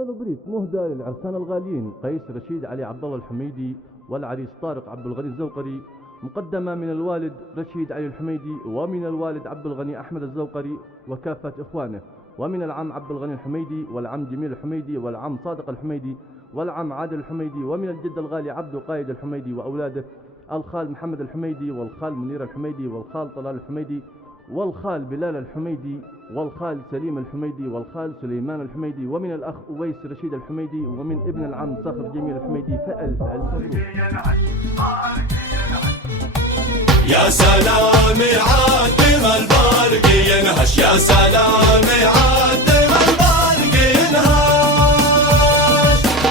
هذا البريد مهدى للعرسان الغاليين قيس رشيد علي عبد الله الحميدي والعريس طارق عبد الغني الزوقري، مقدمة من الوالد رشيد علي الحميدي ومن الوالد عبد الغني أحمد الزوقري وكافة إخوانه، ومن العم عبد الغني الحميدي والعم جميل الحميدي والعم صادق الحميدي والعم عادل الحميدي، ومن الجد الغالي عبد قايد الحميدي وأولاده، الخال محمد الحميدي والخال منير الحميدي والخال طلال الحميدي والخال بلال الحميدي والخال سليم الحميدي والخال سليمان الحميدي، ومن الأخ أويس رشيد الحميدي، ومن ابن العم صخر جميل الحميدي. فألف مبروك. يا سلام عادم البارق ينهش، يا سلام عادم البارق ينهش،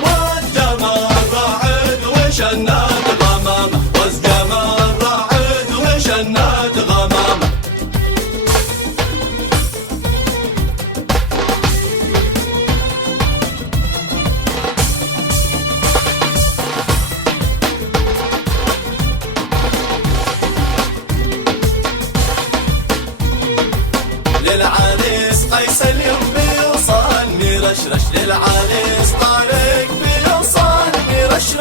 والجمال رعد وشنات غمامه، والجمال رعد وشنات غمامه. للعريس قيس اليوم بيوصل ميرشرش، للعريس طارق بيوصل ميرشرش،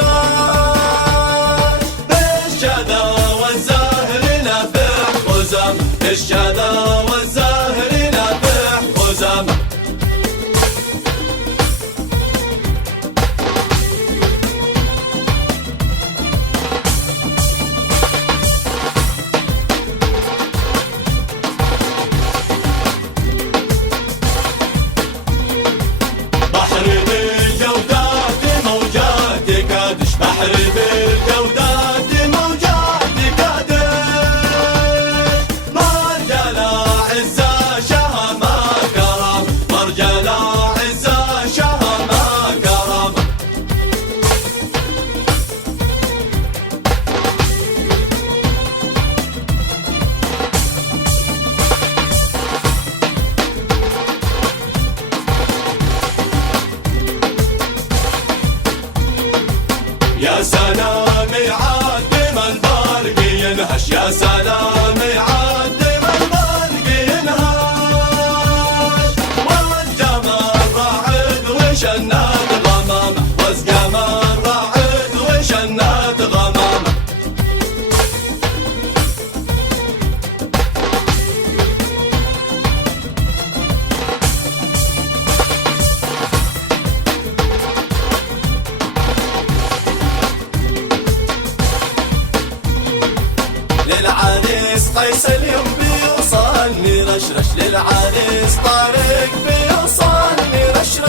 بالشذا والزهر نافح خزام، بالشذا والزهر نافح خزام. بحر بالجودات موجات كادش، مرجلا عزة شهما كرم، مرجلا عزة شهما كرم. يا سلام عادم البارق ينهش، يا سلام عادم البارق ينهش، والجمال رعد وشنات غمامه، والجمال رعد وشنات غمامه. للعريس قيس اليوم بيوصل ميرشرش، للعريس طارق بيوصل ميرشرش،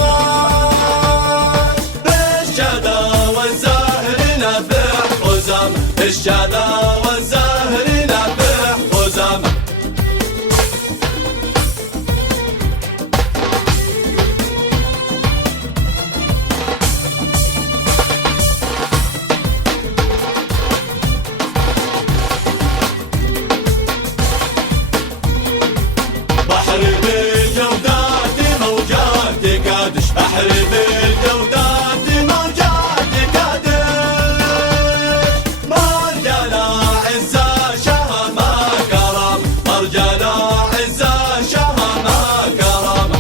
بالشذا والزهر نافح خزام، بالشذا والزهر نافح خزام. بحر بالجودات موجات كادش، بحر بالجودات موجات كادش، مرجلا عزة شهما كرم، مرجلا عزة شهما كرم.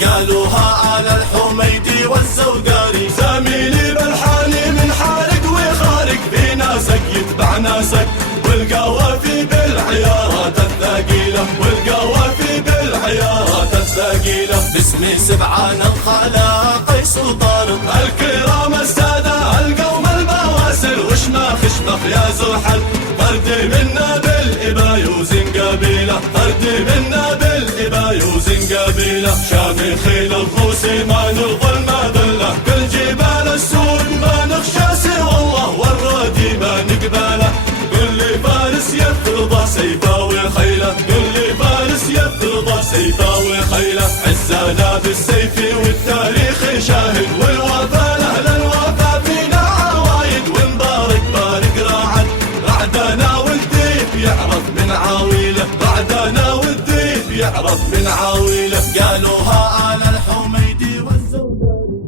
قالوها على الحميدي والزوقاري، زميلي بالحالي من حارق وخارق، في ناسك يتبع ناسك، والقوافي بالعيارات الثقيلة، والقوافي بالعيارات الثقيلة. باسمي سبعان الخلا قيس وطارق، الكرام السادة القوم البواسل، وشماخ شماخ يا زحل، فرد منا بالإبا يوزن قبيلة، فرد منا بالإبا يوزن قبيلة. شامخيل الروسي ما نرضى المذلة، كل جبال السود ما نخشى سوى الله، والرادي ما نقبله، كل فارس يفرض سيفه وخيله، كل فارس يفرض سيفه وخيله. عزنا بالسيف والتاريخ شاهد، يعرف من عاويله. قالوها آل الحميدي والزوقاري.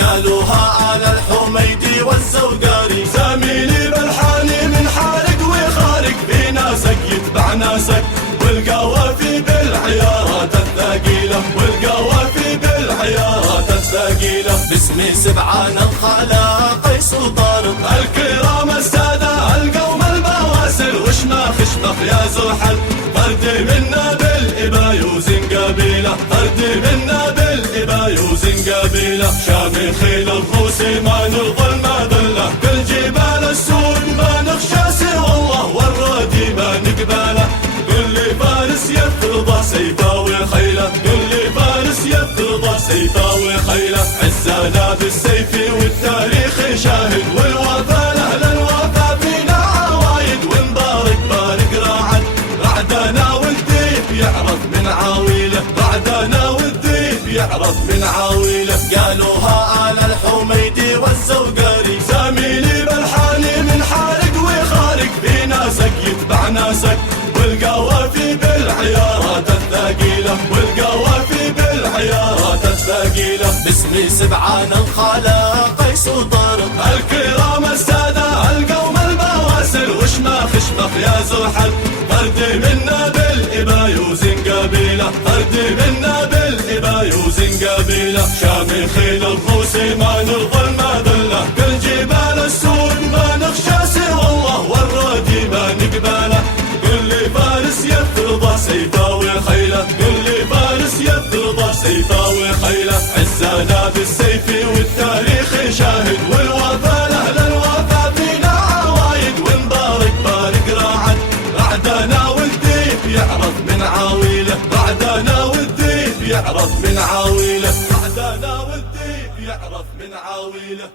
قالوها آل الحميدي والزوقاري. زميلي بالحاني من حارق وخارق، في ناسك يتبع ناسك، والقوافي بالعيارات الثقيلة، والقوافي بالعيارات الثقيلة. باسمي سبعان الخلا قيس وطارق، الكرام السادة القوم البواسل، وشماخ شماخ يا زحل، فرد منا بالإبا يوزن قبيلة، فرد منا بالإبا يوزن قبيلة. شامخي الروسي ما نرضى المذلة، كل جبال السود ما نخشى سوى الله، والرادي ما نقبله، كل فارس يفرض سيفه وخيله، كل فارس يفرض سيفه وخيله. عزانا بالسيف والتاريخ شاهد، والوفا لأهل الوفا فينا عوايد، ونبارك بارك راعد رعدنا والذيب يعرف من عاويله، رعدنا والذيب يعرف من عاويله. قالوها آل الحميدي والزوقاري. زميلي بالحاني من حارق وخارق، في ناسك يتبع ناسك، والقوافي بالعيارات الثقيلة، والقوافي بالعيارات الثقيلة. باسمي سبعان الخلا قيس وطارق، الكرام السادة القوم البواسل، وشماخ شماخ يا زحل، فرد منا بالإبا يوزن قبيلة، فرد منا بالإبا يوزن قبيلة. شامخي الروسي ما نرضى المذلة، كل جبال السود ما نخشى سوى الله، والرادي ما نقبله، كل فارس يفرض سيفه وخيله، كل فارس يفرض سيفه وخيله. عزانا بالسيف والتاريخ شاهد، والوفا لأهل الوفا فينا عوايد، ونبارك بارك راعد رعدنا والذيب يعرف من عاويله، رعدنا والذيب يعرف من عاويله، رعدنا والذيب يعرف من عاويله.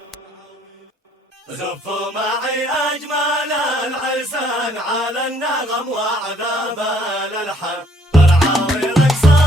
زفوا معي أجمل العرسان على النغم وعذاب الألحان، فرعاوي رقصة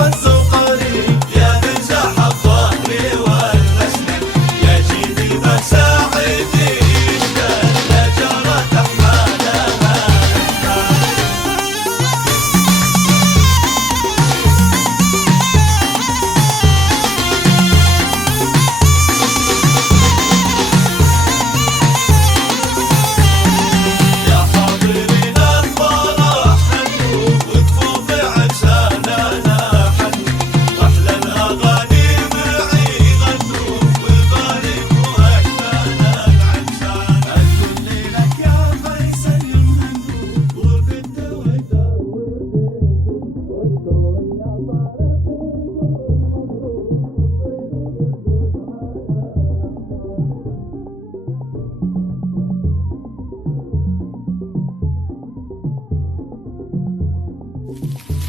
وصوت you.